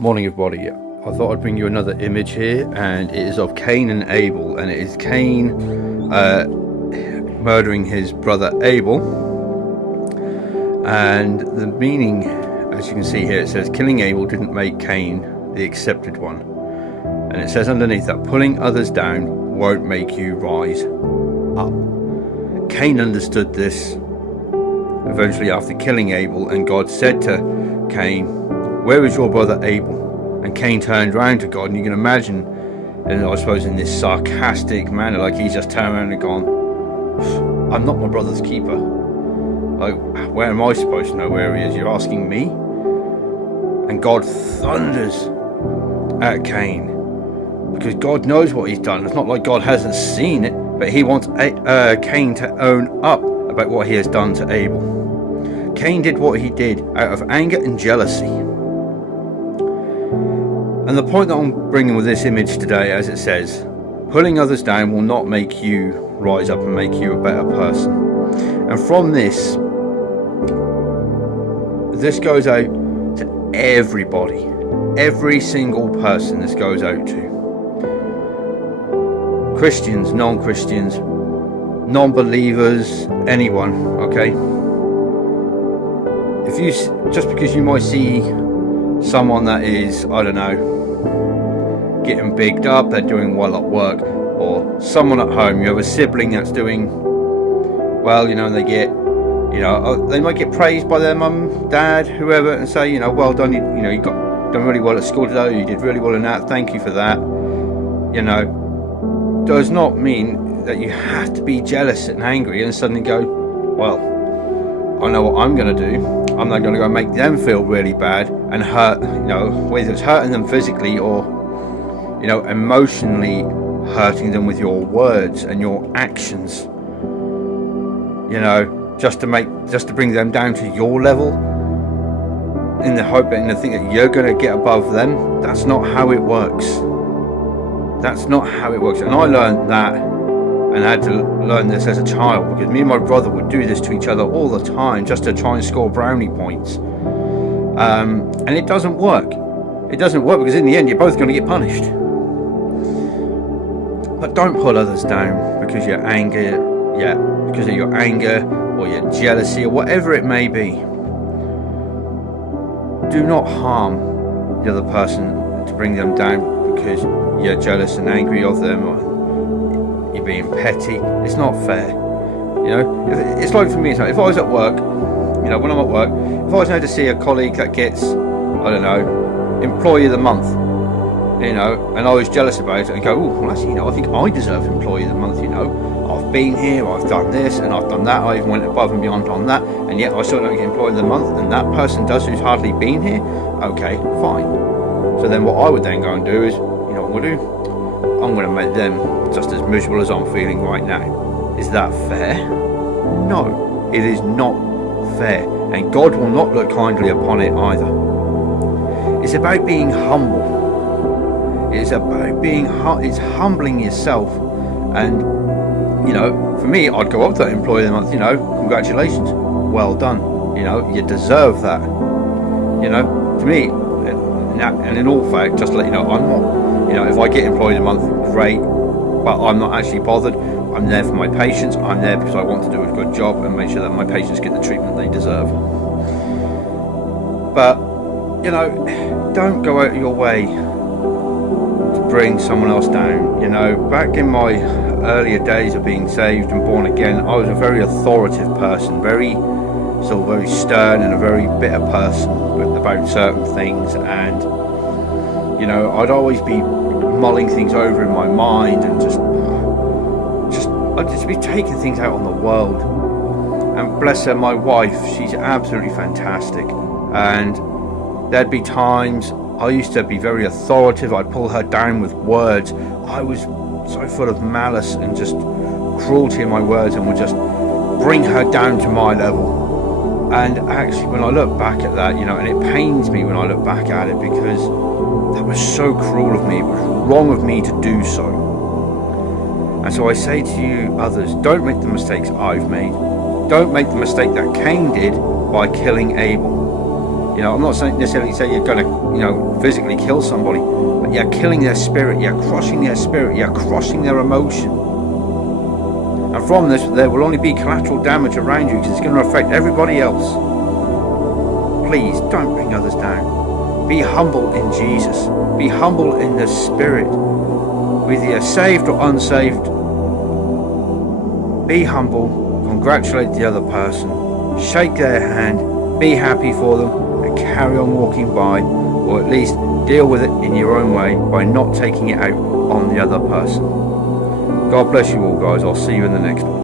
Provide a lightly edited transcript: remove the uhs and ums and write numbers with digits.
Morning, everybody. I thought I'd bring you another image here, and it is of Cain and Abel, and it is Cain murdering his brother Abel. And the meaning, as you can see here, it says killing Abel didn't make Cain the accepted one, and it says underneath that pulling others down won't make you rise up. Cain understood this eventually after killing Abel, and God said to Cain, "Where is your brother Abel?" And Cain turned around to God, and you can imagine, and I suppose in this sarcastic manner, like he's just turned around and gone, "I'm not my brother's keeper. Like, where am I supposed to know where he is? You're asking me?" And God thunders at Cain, because God knows what he's done. It's not like God hasn't seen it, but he wants Cain to own up about what he has done to Abel. Cain did what he did out of anger and jealousy. And the point that I'm bringing with this image today, as it says, pulling others down will not make you rise up and make you a better person. And from this goes out to everybody, every single person this goes out to. Christians, non-Christians, non-believers, anyone, okay? If you, just because you might see someone that is, I don't know, getting bigged up, they're doing well at work, or someone at home, you have a sibling that's doing well, and they get, they might get praised by their mum, dad, whoever, and say, well done, you got done really well at school today, you did really well in that, thank you for that. Does not mean that you have to be jealous and angry and suddenly go, well, I know what I'm going to do. I'm not going to go make them feel really bad and hurt, whether it's hurting them physically or, emotionally hurting them with your words and your actions, just to bring them down to your level in the hope and the thing that you're going to get above them. That's not how it works. That's not how it works. And I learned that, and I had to learn this as a child, because me and my brother would do this to each other all the time just to try and score brownie points. And it doesn't work. It doesn't work, because in the end you're both going to get punished. But don't pull others down because of your anger, because of your anger or your jealousy or whatever it may be. Do not harm the other person to bring them down because you're jealous and angry of them, or you're being petty. It's not fair. It's like for me, if I was at work, when I'm at work, if I was now to see a colleague that gets, I don't know, Employee of the Month, and I was jealous about it and go, oh, well, actually, I think I deserve Employee of the Month, I've been here, I've done this, and I've done that, I even went above and beyond on that, and yet I still don't get Employee of the Month, and that person does who's hardly been here. Okay, fine. So then what I would then go and do is, what I'm going to do? I'm going to make them just as miserable as I'm feeling right now. Is that fair? No, it is not fair, and God will not look kindly upon it either. It's about being humble. It's about it's humbling yourself, and for me, I'd go up to that Employee of the Month. Congratulations, well done. You deserve that. To me, and in all fact, just to let you know, I'm not. If I get Employee of the Month, great, but I'm not actually bothered. I'm there for my patients. I'm there because I want to do a good job and make sure that my patients get the treatment they deserve. But, don't go out of your way to bring someone else down. Back in my earlier days of being saved and born again, I was a very authoritative person, very stern and a very bitter person about certain things, and I'd always be mulling things over in my mind, and I'd just be taking things out on the world. And bless her, my wife, she's absolutely fantastic, and there'd be times I used to be very authoritative. I'd pull her down with words. I was so full of malice and just cruelty in my words, and would just bring her down to my level. And actually, when I look back at that, and it pains me when I look back at it, because that was so cruel of me. It was wrong of me to do so. And so I say to you others, don't make the mistakes I've made. Don't make the mistake that Cain did by killing Abel. You know, I'm not saying necessarily say you're going to, you know, physically kill somebody, but you're killing their spirit, you're crushing their spirit, you're crushing their emotion. And from this, there will only be collateral damage around you because it's going to affect everybody else. Please don't bring others down. Be humble in Jesus. Be humble in the Spirit. Whether you're saved or unsaved, be humble. Congratulate the other person. Shake their hand. Be happy for them and carry on walking by, or at least deal with it in your own way by not taking it out on the other person. God bless you all, guys. I'll see you in the next one.